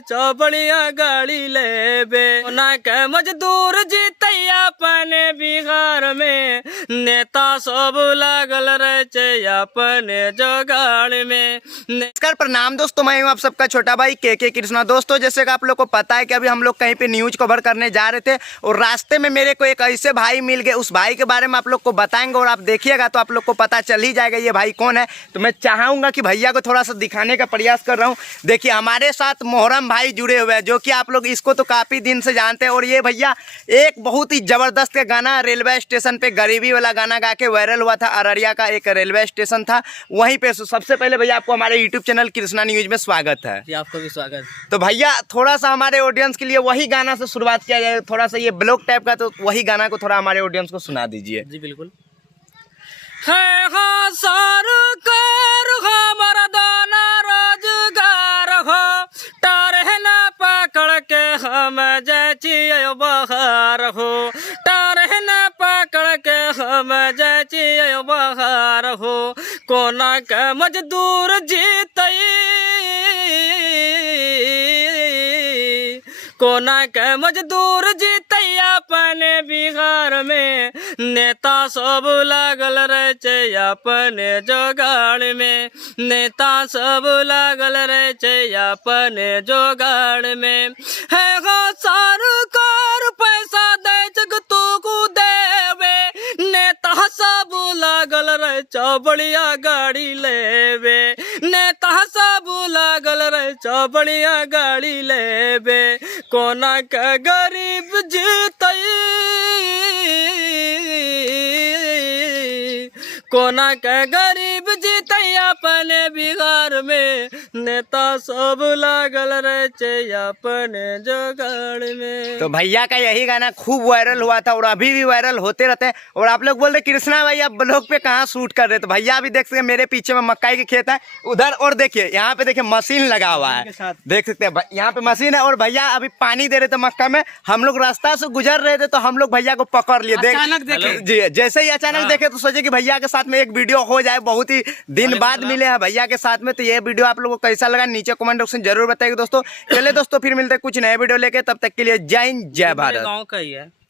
चौबड़िया गाड़ी ले बे ना के मजदूर जीते अपने बिहार में, नेता सब लागल रहे अपने जोगाड़ में। नमस्कार प्रणाम दोस्तों, मैं हूं आप सबका छोटा भाई के कृष्णा। दोस्तों जैसे कि आप लोग को पता है कि अभी हम लोग कहीं पे न्यूज कवर करने जा रहे थे और रास्ते में मेरे को एक ऐसे भाई मिल गए। उस भाई के बारे में आप लोग को बताएंगे और आप देखिएगा तो आप लोग को पता चल ही जाएगा ये भाई कौन है। तो मैं चाहूंगा कि भैया को थोड़ा सा दिखाने का प्रयास कर रहा हूँ। देखिए हमारे साथ मोहरम भाई जुड़े हुए हैं, जो कि आप लोग इसको तो काफी दिन से जानते हैं। और ये भैया एक बहुत ही जबरदस्त गाना रेलवे स्टेशन पे गरीबी वाला गाना गा के वायरल हुआ था। अररिया का एक रेलवे स्टेशन था, वहीं पे। सबसे पहले भैया आपको हमारे यूट्यूब चैनल कृष्णा न्यूज में स्वागत है। जी आपको भी स्वागत। तो भैया थोड़ा सा हमारे ऑडियंस के लिए वही गाना से शुरुआत किया जाए, थोड़ा सा ये ब्लॉग टाइप का, तो वही गाना को थोड़ा हमारे ऑडियंस को सुना दीजिए। जी बिल्कुल। है हाँ सरकार हमारा दाना रोजगार हो, टारे न पकड़ के हम जैचिए बहार हो, टारे न पकड़ के हम जैचिए बहार हो, कोना के मजदूर जीतई, कोना के मजदूर जीते अपने बिहार में, नेता सब लागल रहे अपने जोगाड़ में, नेता सब लागल रहे अपने जोगाड़ में। है गो सरकार पैसा दे जग तू को देवे, नेता सब लागल रहे चौबड़िया गाड़ी लेवे, नेता सब लागल रहे चौबड़िया गाड़ी लेवे, कोना के गरीब जीतई, कोना के गरीब जीतई अपने बिहार में, नेता सब लागल रहे अपने जोगाड़ में। तो भैया का यही गाना खूब वायरल हुआ था और अभी भी वायरल होते रहते हैं। और आप लोग बोल रहे कृष्णा भाई आप ब्लॉग पे कहाँ शूट कर रहे, तो भैया अभी देख सकते हैं मेरे पीछे में मक्का के खेत है उधर, और देखिए यहाँ पे देखिए मशीन लगा हुआ है, देख सकते हैं यहाँ पे मशीन है। और भैया अभी पानी दे रहे थे मक्का में, हम लोग रास्ता से गुजर रहे थे तो हम लोग भैया को पकड़ लिए। अचानक देखे जी, जैसे ही अचानक देखे तो सोचे कि भैया के साथ में एक वीडियो हो जाए, बहुत ही दिन बाद मिले हैं भैया के साथ में। तो ये वीडियो आप लोगों को कैसा लगा नीचे कमेंट बॉक्स में जरूर बताइए दोस्तों। चलिए दोस्तों फिर मिलते हैं कुछ नए वीडियो लेके, तब तक के लिए जय हिंद जय भारत। गाँव का ही है।